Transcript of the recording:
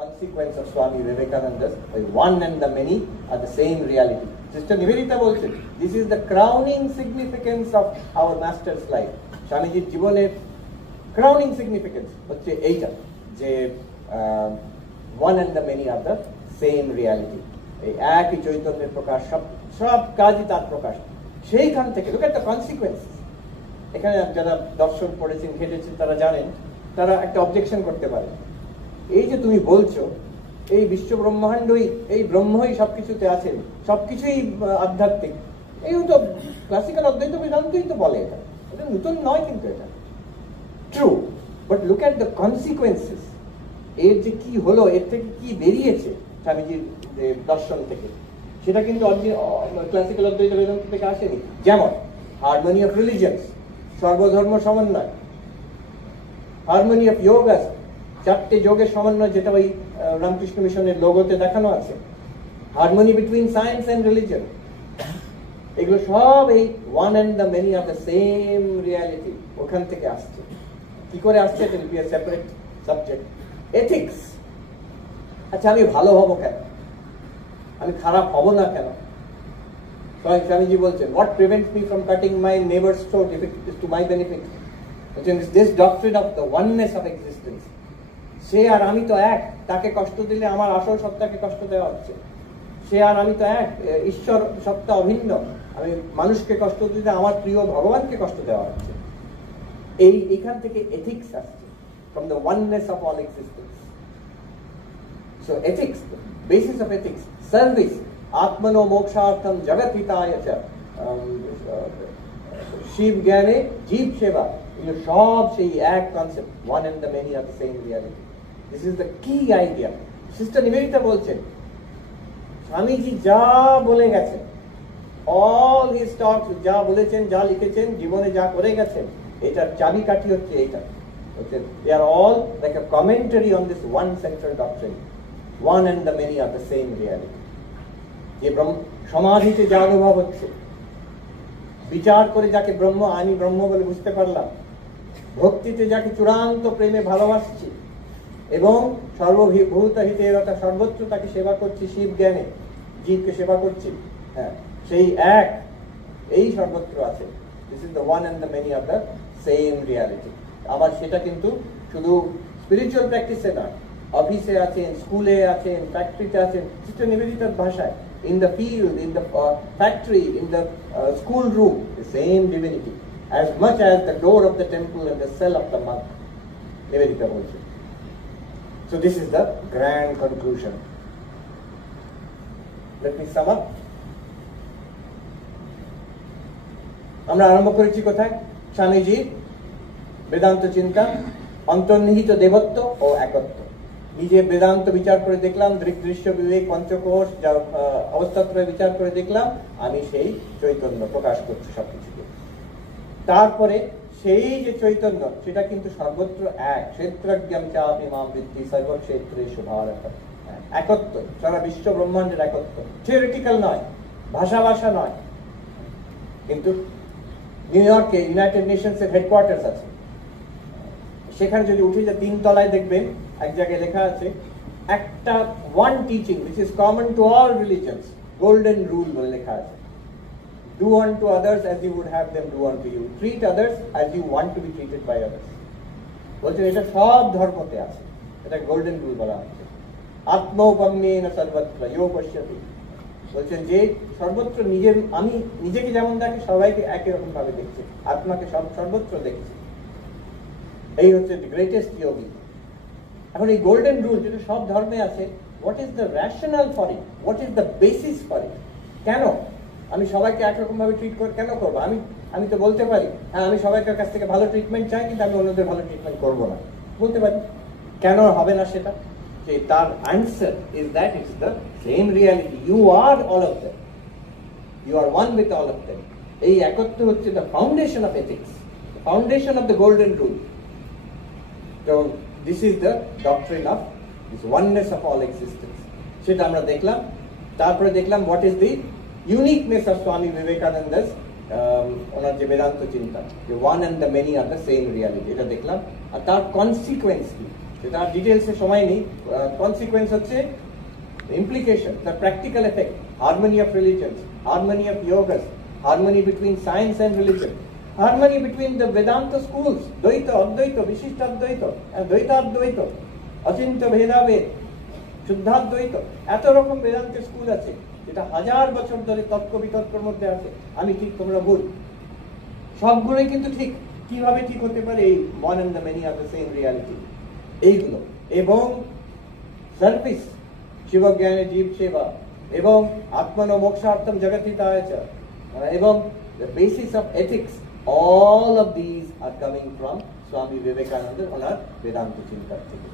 consequence of Swami Vivekananda's one and the many are the same reality. Sister Nivedita বলছেন, this is the crowning significance of our master's life. স্বামীজির জীবনের crowning significance হচ্ছে এইটা, যে one and the many are the same reality. এই একই চৈতন্যের প্রকাশ, সব কাজই তার প্রকাশ। সেইখান থেকে look at the consequences. এখানে যারা দর্শন পড়েছেন, ঘেটেছেন, তারা জানেন, তারা একটা অবজেকশন করতে পারে, এই যে তুমি বলছো এই বিশ্ব ব্রহ্মাণ্ডই, এই ব্রহ্মই সবকিছুতে আছেন, সবকিছুই আধ্যাত্মিক, এই তো ক্লাসিক্যাল অদ্বৈত বেদান্তই তো বলে, এটা নতুন নয় কিন্তু এটা true, but look at the consequences. এর যে কি হলো, এর থেকে কি বেরিয়েছে স্বামীজির দর্শন থেকে, সেটা কিন্তু ক্লাসিক্যাল অদ্বৈত বেদান্ত থেকে আসেনি। যেমন হারমোনি অফ রিলিজিয়ন্স, সর্বধর্ম সমন্বয়, হারমোনি অফ যোগাস, চারটে যোগের সমন্বয়, যেটা ওই রামকৃষ্ণ মিশনের লোগোতে দেখানো আছে, harmony between science and religion, এগুলো সব এই one and the many of the same reality, ওখান থেকে আসছে। কি করে আসছে, it will be a separate subject. Ethics, আচ্ছা আমি ভালো হব কেন, আমি খারাপ হব না কেন? স্বামীজি বলছেন, what prevents me from cutting my neighbour's throat if it is to my benefit? This doctrine of the oneness of existence. সে আর আমি তো এক, তাকে কষ্ট দিলে আমার আসল সত্তাকে কষ্ট দেওয়া হচ্ছে। সে আর আমি তো এক, ঈশ্বর সত্তা অভিন্ন, আমি মানুষকে কষ্ট দিলে আমার প্রিয় ভগবানকে কষ্ট দেওয়া হচ্ছে। এইখান থেকে এথিক্স আসছে, from the oneness of all existence. So ethics, the basis of ethics, service, atmano mokshartham jagatitaya cha, Shiva জ্ঞানে জীব সেবা, এগুলো সব সেই এক concept, one and the many are the same reality. This is the key idea. Sister Nivedita বলছেন, স্বামীজি যা বলে গেছেন, all his talks, যা বলেছেন, যা লিখেছেন, জীবনে যা করে গেছেন, এটার চাবিকাঠি হচ্ছে এইটা। They are all like a commentary on this one central doctrine. One and the many are the same reality. যে সমাধিতে যা অনুভব হচ্ছে, বিচার করে যাকে ব্রহ্ম, আমি ব্রহ্ম বলে বুঝতে পারলাম, ভক্তিতে যাকে চূড়ান্ত প্রেমে ভালোবাসছি, এবং সর্বভূত হিতেরতা, সর্বত্র তাকে সেবা করছি, শিব জ্ঞানে জীবকে সেবা করছি, হ্যাঁ, সেই এক, এই সর্বত্র আছে। This is the one and the many of the same reality. আবার সেটা কিন্তু শুধু স্পিরিচুয়াল প্র্যাকটিসে নয়, অফিসে আছেন, স্কুলে আছেন, ফ্যাক্টরিতে আছেন, সিস্টার নিবেদিতার ভাষায়, in the field, in the factory, in the school room, the same divinity, as much as the door of the temple and the cell of the monk. Nivedita বলছে। So this is the grand conclusion. Let me sum up. আমরা আরম্ভ করেছি কোথায়? স্বামীজি বেদান্ত চিন্তা, অন্তর্নিহিত দেবত্ব ও একত্ব। নিজে বেদান্ত বিচার করে দেখলাম, দৃশ্য বিবেক পঞ্চকোষ যা অবস্থাত্রয় বিচার করে দেখলাম, আমি সেই চৈতন্য প্রকাশ করছি সবকিছুকে। তারপরে সেই যে চৈতন্য, সেটা কিন্তু সর্বত্র এক, ক্ষেত্রজ্ঞাম চাপি মাম বৃদ্ধি সর্বক্ষেত্রেষু ভারত, একত্ব, সারা বিশ্ব ব্রহ্মাণ্ডের একত্ব, থিওরিটিক্যাল নয়, ভাষা নয়। কিন্তু নিউ ইয়র্কে ইউনাইটেড নেশনসের হেডকোয়ার্টার্স আছে, সেখানে যদি উঠে যে 3 তলায় দেখবেন এক জায়গায় লেখা আছে একটা one teaching which is common to all religions, golden rule বলে লেখা আছে, do unto others as you would have them do unto you, treat others as you want to be treated by others। বলছেন এটা সব ধর্মতে আছে, এটা golden rule বলা হচ্ছে। আত্মৌপম্যেন সর্বত্র ইয়ো পশ্যতি, বলছেন যে সর্বত্র নিজের, আমি নিজেকে যেমন দেখি সবাইকে একই রকম ভাবে দেখছি, আত্মাকে সর্বত্র দেখছি, এই হচ্ছে the greatest yogi। এখন এই গোল্ডেন রুল যেটা সব ধর্মে আছে, what is the rationale for it, what is the basis for it? কেন আমি সবাইকে একরকম ভাবে ট্রিট কেন করবো? আমি তো বলতে পারি, হ্যাঁ আমি সবাইকার কাছ থেকে ভালো ট্রিটমেন্ট চাই, কিন্তু আমি অন্যদের ভালো ট্রিটমেন্ট করবো না, বলতে পারি। কেন হবে না সেটা? যে তার answer is that it's the same reality, you are all of them, you are one with all of them. এই একত্ব হচ্ছে the foundation of ethics, foundation of the golden rule. তো this is the doctrine of this oneness of all existence, সেটা আমরা দেখলাম। তারপরে দেখলাম what is the uniqueness of Swami Vivekananda's ওনার যে বেদান্ত চিন্তা, যে one and the many are the same reality, এটা দেখলাম। আর তার কনসিকুয়েন্স কি, সেটা ডিটেলসে সময় নেই। কনসিকুয়েন্স হচ্ছে implication, the practical effect, harmony of religions, harmony of yogas, harmony between science and religion, harmony between the Vedanta schools, Dvaita, Advaita, Vishishta Advaita, and Dvaita Advaita, Achinta Bhedabhed, Shuddhadvaita, এত রকম বেদান্তের school আছে যেটা হাজার বছর ধরে তর্ক বিতর্কের মধ্যে আছে, আমি ঠিক তোমরা ভুল। সবগুলোই কিন্তু ঠিক। কিভাবে ঠিক হতে পারে? এই one and the many are the same reality, এইগুলো এবং সার্ভিস, শিবজ্ঞানে জীব সেবা এবং আত্মন মোক্ষার্থম জগতিতায় চ এবং the basis of ethics, all of these are coming from Swami Vivekananda ওনার বেদান্ত চিন্তা থেকে।